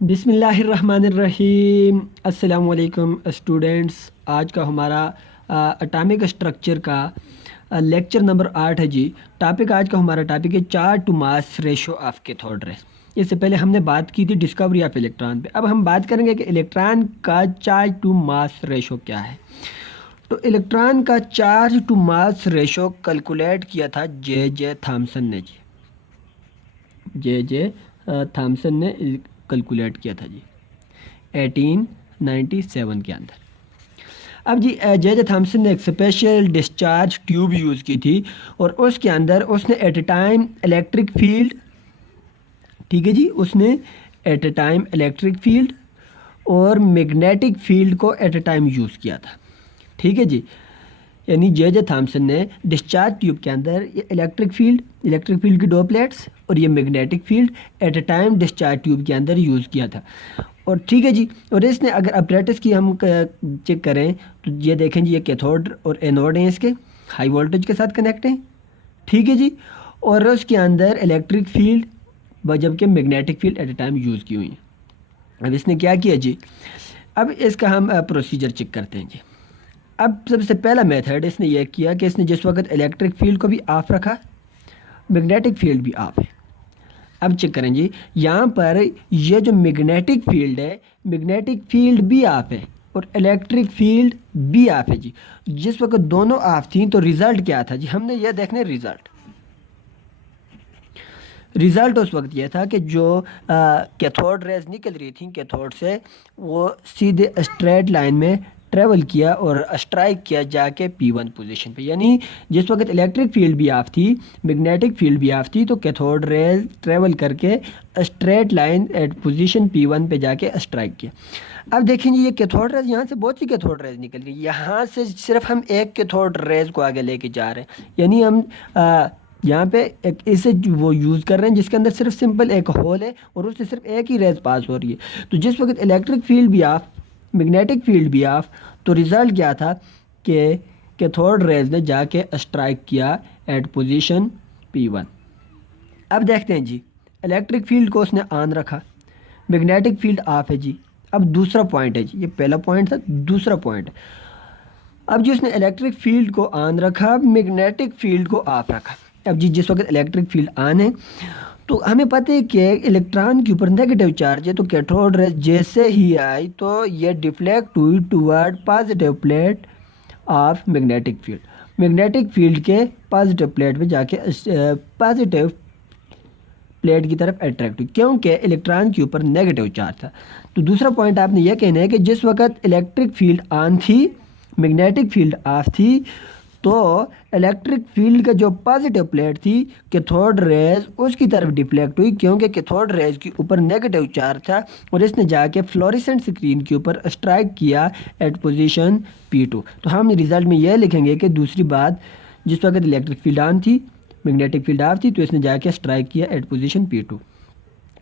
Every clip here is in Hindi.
बिस्मिल्लाहिर्रहमानिर्रहीम। अस्सलाम वालेकुम स्टूडेंट्स। आज का हमारा एटॉमिक स्ट्रक्चर का लेक्चर नंबर 8 है जी। टॉपिक आज का हमारा टॉपिक है charge to mass ratio of cathode rays. इससे पहले हमने बात की थी डिस्कवरी ऑफ इलेक्ट्रॉन पे। अब हम बात करेंगे कि इलेक्ट्रॉन का चार्ज टू मास रेशो क्या है। तो इलेक्ट्रॉन का charge to mass ratio calculate किया था जे जे थॉमसन ने जी। जे जे थॉमसन ने कैलकुलेट किया था जी 1897 के अंदर। अब जी जे जे थॉमसन ने एक स्पेशल डिस्चार्ज ट्यूब यूज़ की थी और उसके अंदर उसने at a time electric field, ठीक है जी, उसने at a time electric field और मैग्नेटिक फील्ड को एट ए टाइम यूज़ किया था। ठीक है जी, यानी जे जे थॉमसन ने डिस्चार्ज ट्यूब के अंदर ये इलेक्ट्रिक फील्ड की दो प्लेट्स और ये magnetic field at a time discharge tube के अंदर यूज़ किया था। और ठीक है जी, और इसने अगर अपरेटस की हम चेक करें तो ये देखें जी, ये कैथोड और एनोड हैं, इसके हाई वोल्टेज के साथ कनेक्ट हैं। ठीक है जी, और उसके अंदर इलेक्ट्रिक फील्ड जबकि magnetic field at a time use की हुई है। अब इसने क्या किया जी, अब इसका हम प्रोसीजर चेक करते हैं जी। अब सबसे पहला मेथड इसने यह किया कि इसने जिस वक्त इलेक्ट्रिक फील्ड को भी ऑफ रखा, मैग्नेटिक फील्ड भी ऑफ है। अब चेक करें जी, यहाँ पर ये जो मैग्नेटिक फील्ड है, मैग्नेटिक फील्ड भी ऑफ है और इलेक्ट्रिक फील्ड भी ऑफ है जी। जिस वक्त दोनों ऑफ थी तो रिजल्ट क्या था जी, हमने यह देखने रिजल्ट उस वक्त यह था कि जो कैथोड रेज निकल रही थी कैथोड से, वो सीधे स्ट्रेट लाइन में ट्रेवल किया और स्ट्राइक किया जाके P1 पोजीशन पे। यानी जिस वक्त इलेक्ट्रिक फील्ड भी ऑफ थी, मैग्नेटिक फील्ड भी ऑफ थी, तो कैथोड रेज ट्रेवल करके straight line at position P1 पे जाके स्ट्राइक किया। अब देखें जी, ये कैथोड रेज, यहाँ से बहुत सी कैथोड रेज निकल रही है, यहाँ से सिर्फ हम एक कैथोड रेज को आगे लेके जा रहे हैं। यानी हम यहाँ पे एक इसे वो यूज़ कर रहे हैं जिसके अंदर सिर्फ सिंपल एक होल है और उससे सिर्फ एक ही रेज पास हो रही है। तो जिस वक्त इलेक्ट्रिक फील्ड भी ऑफ, मैग्नेटिक फील्ड भी ऑफ, तो रिज़ल्ट क्या था कि कैथोड रेज ने जाके स्ट्राइक किया एट पोजीशन P1। अब देखते हैं जी, इलेक्ट्रिक फील्ड को उसने ऑन रखा, मैग्नेटिक फील्ड ऑफ है जी। अब दूसरा पॉइंट है जी, ये पहला पॉइंट था, दूसरा पॉइंट। अब जी उसने इलेक्ट्रिक फील्ड को ऑन रखा, मैग्नेटिक फील्ड को ऑफ रखा। अब जी जिस वक्त इलेक्ट्रिक फील्ड ऑन है तो हमें पता है कि इलेक्ट्रॉन के ऊपर नेगेटिव चार्ज है, तो कैथोड रेज जैसे ही आई तो ये डिफ्लेक्ट हुई toward positive plate of magnetic field. Magnetic field के पॉजिटिव प्लेट पे जाके पॉजिटिव प्लेट की तरफ अट्रैक्ट हुई क्योंकि इलेक्ट्रॉन के ऊपर नेगेटिव चार्ज था। तो दूसरा पॉइंट आपने यह कहना है कि जिस वक्त इलेक्ट्रिक फील्ड ऑन थी, मैग्नेटिक फील्ड ऑफ थी, तो इलेक्ट्रिक फील्ड का जो पॉजिटिव प्लेट थी कैथोड रेज उसकी तरफ डिफ्लेक्ट हुई क्योंकि कैथोड रेज के ऊपर नेगेटिव चार्ज था और इसने जाके फ्लोरेसेंट स्क्रीन के ऊपर स्ट्राइक किया एट पोजीशन P2। तो हम रिजल्ट में यह लिखेंगे कि दूसरी बात, जिस वक्त इलेक्ट्रिक फील्ड ऑन थी, मैग्नेटिक फील्ड ऑफ थी, तो इसने जाके स्ट्राइक किया एट पोजीशन P2।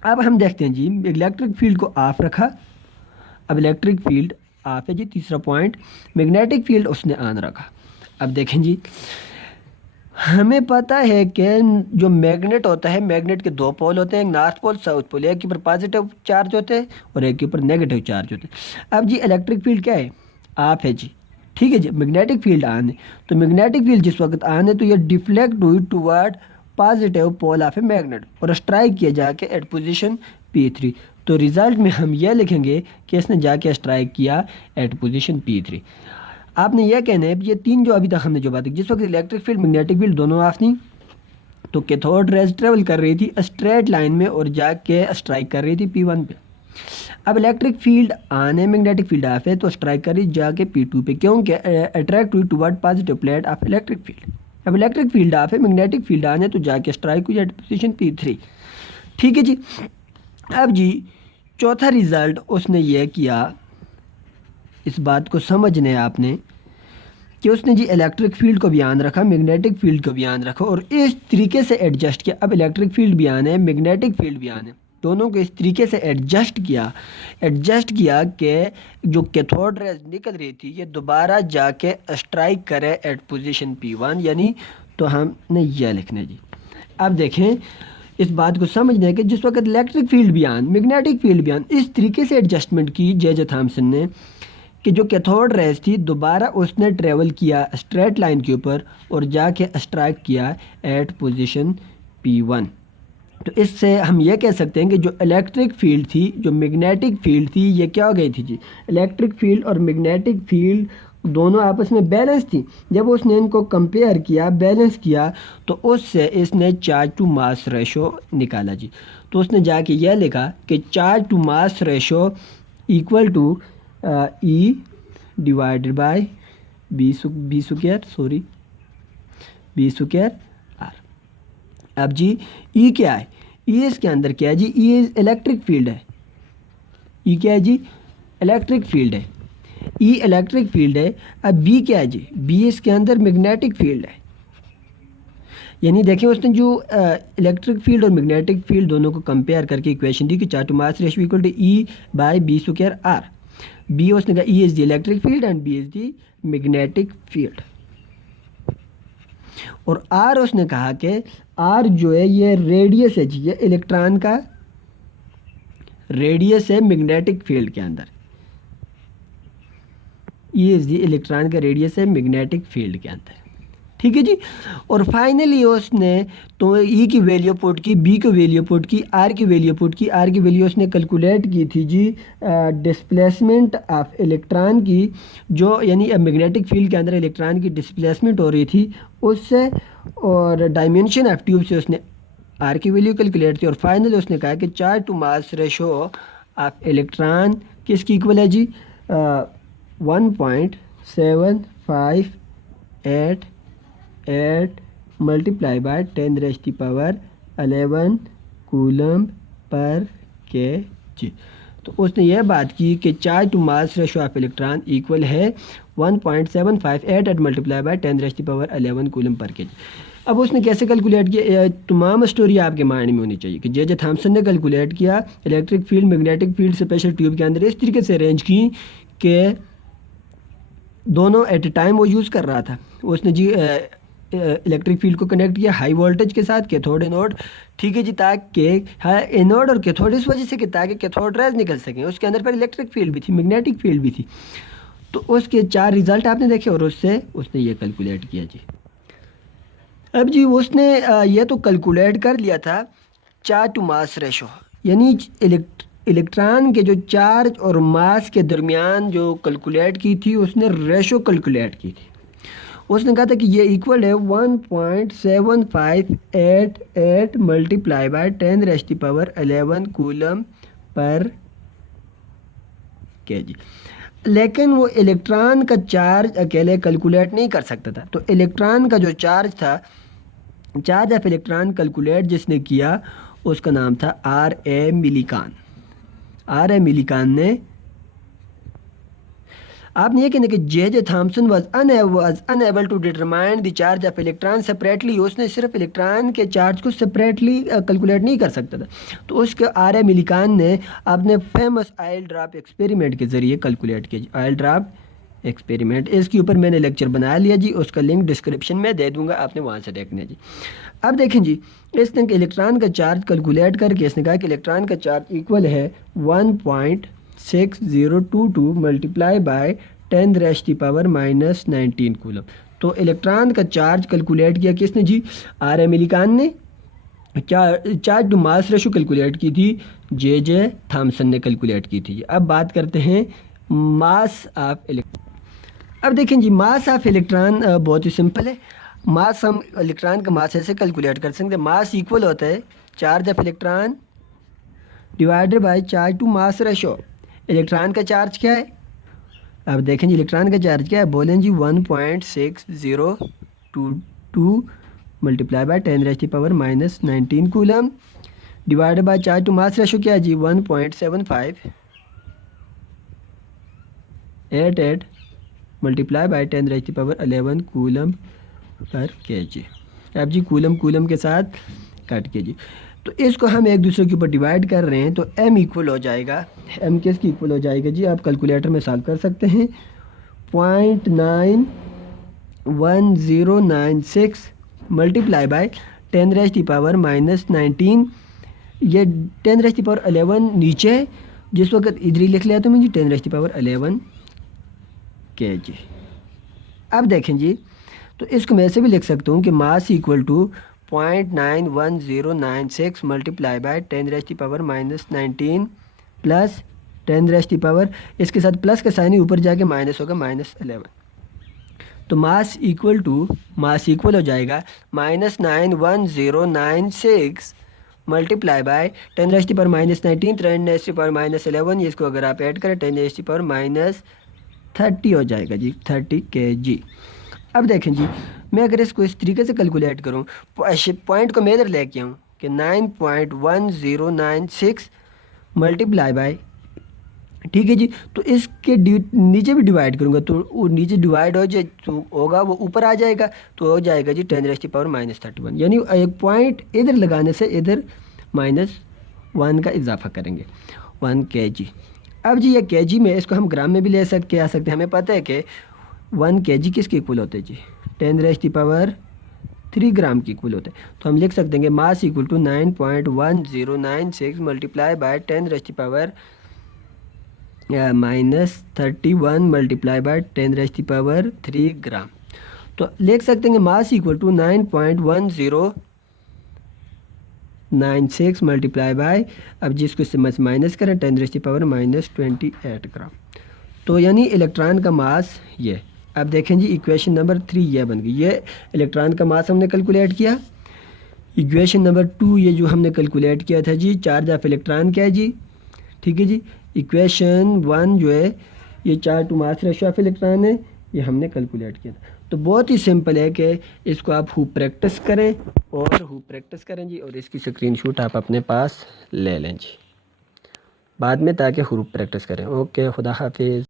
अब हम देखते हैं जी, इलेक्ट्रिक फील्ड को ऑफ रखा, अब इलेक्ट्रिक फील्ड ऑफ है जी। तीसरा पॉइंट, मैग्नेटिक फील्ड उसने ऑन रखा। अब देखें जी, हमें पता है कि जो मैग्नेट होता है, मैग्नेट के दो पोल होते हैं, एक नॉर्थ पोल साउथ पोल, एक के ऊपर पॉजिटिव चार्ज होते हैं और एक के ऊपर नेगेटिव चार्ज होते हैं। अब जी इलेक्ट्रिक फील्ड क्या है, ऑफ है जी। ठीक है जी, मैग्नेटिक फील्ड ऑन है, तो मैग्नेटिक फील्ड जिस वक्त ऑन है तो ये डिफ्लेक्ट हुई toward positive pole of a magnet और स्ट्राइक किया जाके एट पोजीशन P3। तो रिजल्ट में हम यह लिखेंगे कि इसने जाके स्ट्राइक किया एट पोजीशन P3। आपने यह कहना है, ये तीन जो अभी तक हमने जो बात की, जिस वक्त इलेक्ट्रिक फील्ड मैग्नेटिक फील्ड दोनों ऑफ थी तो कैथोड रेज ट्रेवल कर रही थी स्ट्रेट लाइन में और जाके स्ट्राइक कर रही थी P1 पे। अब इलेक्ट्रिक फील्ड ऑन है, मैग्नेटिक फील्ड ऑफ है, तो स्ट्राइक कर रही जाके P2 पे क्योंकि अट्रैक्ट हुई toward positive plate of electric field. अब इलेक्ट्रिक फील्ड ऑफ है, मैग्नेटिक फील्ड ऑन है, तो जाके स्ट्राइक हुई एट पोजीशन P3। ठीक है जी। अब जी चौथा रिजल्ट उसने यह किया, इस बात को समझने आपने कि उसने जी इलेक्ट्रिक फील्ड को भी ऑन रखा, मैग्नेटिक फील्ड को भी ऑन रखा और इस तरीके से एडजस्ट किया। अब इलेक्ट्रिक फील्ड भी ऑन है, मैग्नेटिक फील्ड भी ऑन है, दोनों को इस तरीके से एडजस्ट किया कि जो कैथोड रेज निकल रही थी ये दोबारा जाके स्ट्राइक करे एट पोजीशन P1। यानी तो हमने यह लिखना जी। अब देखें, इस बात को समझना है कि जिस वक्त इलेक्ट्रिक फील्ड भी आन, मैग्नेटिक फील्ड भी आन, इस तरीके से एडजस्टमेंट की जे थॉमसन ने कि जो कैथोड रेज थी दोबारा उसने ट्रेवल किया स्ट्रेट लाइन के ऊपर और जाके स्ट्राइक किया एट पोजीशन P1। तो इससे हम ये कह सकते हैं कि जो इलेक्ट्रिक फील्ड थी, जो मैग्नेटिक फील्ड थी, ये क्या हो गई थी जी, इलेक्ट्रिक फील्ड और मैग्नेटिक फील्ड दोनों आपस में बैलेंस थी। जब उसने इनको कंपेयर किया, बैलेंस किया, तो उससे इसने चार्ज टू मास रेशो निकाला जी। तो उसने जाके यह लिखा कि charge to mass ratio equal to E divided by B square R. अब जी E क्या है, E इसके अंदर क्या है जी, E इलेक्ट्रिक फील्ड है। E क्या है जी, इलेक्ट्रिक फील्ड है। E इलेक्ट्रिक फील्ड है। अब B क्या है जी, B इसके अंदर मैग्नेटिक फील्ड है। यानी देखिए उसने जो इलेक्ट्रिक फील्ड और मैग्नेटिक फील्ड दोनों को कंपेयर करके इक्वेशन दी कि charge to mass ratio equal to E by B square R. B उसने कहा E is the electric field and B is the magnetic field. और आर उसने कहा कि आर जो है ये रेडियस है जी, ये इलेक्ट्रॉन का रेडियस है मैग्नेटिक फील्ड के अंदर। E इज द इलेक्ट्रॉन का रेडियस है मैग्नेटिक फील्ड के अंदर, ठीक है जी। और फाइनली उसने तो E की वैल्यू पुट की, B की वैल्यू पुट की, R की वैल्यू पुट की। R की वैल्यू उसने कैलकुलेट की थी जी डिस्प्लेसमेंट ऑफ इलेक्ट्रॉन की, जो यानी मैग्नेटिक फील्ड के अंदर इलेक्ट्रॉन की डिस्प्लेसमेंट हो रही थी उससे, और डायमेंशन ऑफ ट्यूब से उसने R की वैल्यू कैलकुलेट की। और फाइनली उसने कहा कि charge to mass ratio of electron किसकी इक्वल है जी, 1.758 मल्टीप्लाई बाय 10⁻11 कूलम पर kg। तो उसने यह बात की कि charge to mass ratio of electron equal है 1.758 मल्टीप्लाई बाय 10⁻11 कूलम पर kg। अब उसने कैसे कैलकुलेट किया, तमाम स्टोरी आपके माइंड में होनी चाहिए कि जे थॉमसन ने कैलकुलेट किया electric field magnetic field special tube के अंदर इस तरीके से अरेंज की कि दोनों एट ए टाइम वो यूज़ कर रहा था। उसने जी इलेक्ट्रिक फील्ड को कनेक्ट किया हाई वोल्टेज के साथ, कैथोड एनोड, ठीक है जी, ताकि एनोड और कैथोड इस वजह से कि ताकि कैथोड रेज निकल सकें। उसके अंदर पर इलेक्ट्रिक फील्ड भी थी, मैग्नेटिक फील्ड भी थी। तो उसके 4 रिजल्ट आपने देखे और उससे उसने ये कैलकुलेट किया जी। अब जी उसने ये तो कैलकुलेट कर लिया था चार्ज टू मास रेशो, यानी इलेक्ट्रॉन के जो चार्ज और मास के दरमियान जो कैलकुलेट की थी उसने रेशो कैलकुलेट की थी। उसने कहा था कि ये इक्वल है 1.758 मल्टीप्लाई बाय 10⁻11 कूलम पर kg। लेकिन वो इलेक्ट्रॉन का चार्ज अकेले कैलकुलेट नहीं कर सकता था। तो इलेक्ट्रॉन का जो चार्ज था, चार्ज ऑफ इलेक्ट्रॉन कैलकुलेट जिसने किया उसका नाम था R.A. मिलिकॉन। R.A. मिलिकॉन ने, आपने ये कहना कि J Thomson was unable to determine the charge of electron separately. उसने सिर्फ इलेक्ट्रॉन के चार्ज को सेपरेटली कैलकुलेट नहीं कर सकता था। तो उसके R.A. मिलिकॉन ने अपने फेमस ऑयल ड्रॉप एक्सपेरिमेंट के ज़रिए कैलकुलेट किया। ऑयल ड्रॉप एक्सपेरिमेंट, इसके ऊपर मैंने लेक्चर बना लिया जी, उसका लिंक डिस्क्रिप्शन में दे दूंगा, आपने वहाँ से देखना जी। अब देखें जी, इसने इलेक्ट्रॉन का चार्ज कैलकुलेट करके इसने कहा कि इलेक्ट्रॉन का चार्ज इक्वल है 1.6022 मल्टीप्लाई बाय 10⁻⁻19 कूलम। तो इलेक्ट्रॉन का चार्ज कैलकुलेट किया किसने जी, R.A. मिलिकॉन ने। Charge to mass ratio calculate की थी जे थॉमसन ने कैलकुलेट की थी। अब बात करते हैं मास ऑफ इलेक्ट्रॉन। अब देखें जी, मास ऑफ इलेक्ट्रॉन बहुत ही सिंपल है। मास हम इलेक्ट्रॉन का मास ऐसे कैलकुलेट कर सकते हैं, मास इक्वल होता है charge of electron divided by charge to mass ratio. Electron का चार्ज क्या है, अब देखें जी इलेक्ट्रॉन का चार्ज क्या है, बोलें जी 1.6022 multiply by 10⁻⁻19 coulomb divided by charge to mass ratio क्या है जी 1.7588 मल्टीप्लाई बाय 10⁻11 कूलम पर kg। अब जी कूलम के साथ काट के जी, तो इसको हम एक दूसरे के ऊपर डिवाइड कर रहे हैं तो m इक्वल हो जाएगा, m किसकी इक्वल हो जाएगा जी, आप कैलकुलेटर में सॉल्व कर सकते हैं 0.91096 मल्टीप्लाई बाय 10⁻⁻19, ये 10⁻11 नीचे है, जिस वक्त इधर ही लिख लिया तो मैं जी 10⁻11 kg। अब देखें जी, तो इसको मैं ऐसे भी लिख सकता हूँ कि mass equal to 0.91096 multiply by 10⁻⁻19 plus 10⁻, इसके साथ प्लस का साइन ही ऊपर जाके माइनस होगा -11। तो मास इक्वल हो जाएगा -91096 मल्टीप्लाई बाय 10⁻⁻19 10⁻11, इसको अगर आप ऐड करें 10⁻30 हो जाएगा जी, 30 kg। अब देखें जी, मैं अगर इसको इस तरीके से कैलकुलेट करूं, पॉइंट को मैं इधर लेके आऊँ कि 9.1096 मल्टीप्लाई बाय, ठीक है जी, तो इसके नीचे भी डिवाइड करूंगा तो वो नीचे डिवाइड हो जाए तो होगा वो ऊपर आ जाएगा, तो हो जाएगा जी 10⁻31, यानी एक पॉइंट इधर लगाने से इधर -1 का इजाफा करेंगे, 1 kg। अब जी ये kg में, इसको हम ग्राम में भी ले सकते हैं, हमें पता है कि 1 kg किसके इक्वल होते हैं जी, 10⁻³ ग्राम के इक्वल होते हैं। तो हम लिख सकते हैं कि mass equal to 9.1096 multiply by 10⁻31 multiply by 10⁻³ gram. तो लिख सकते हैं कि mass equal to 9.1096 multiply by, अब जिसको इससे माइनस करें 10⁻⁻28 ग्राम। तो यानी इलेक्ट्रॉन का मास ये। अब देखें जी इक्वेशन नंबर 3 ये बन गई, ये इलेक्ट्रॉन का मास हमने कैलकुलेट किया। इक्वेशन नंबर 2 ये जो हमने कैलकुलेट किया था जी, चार्ज ऑफ इलेक्ट्रॉन क्या है जी, ठीक है जी। इक्वेशन 1 जो है ये charge to mass ratio of electron है, ये हमने कैलकुलेट किया था। तो बहुत ही सिंपल है कि इसको आप खूब प्रैक्टिस करें जी, और इसकी स्क्रीनशॉट आप अपने पास ले लें जी बाद में, ताकि खूब प्रैक्टिस करें। ओके, खुदा हाफिज़।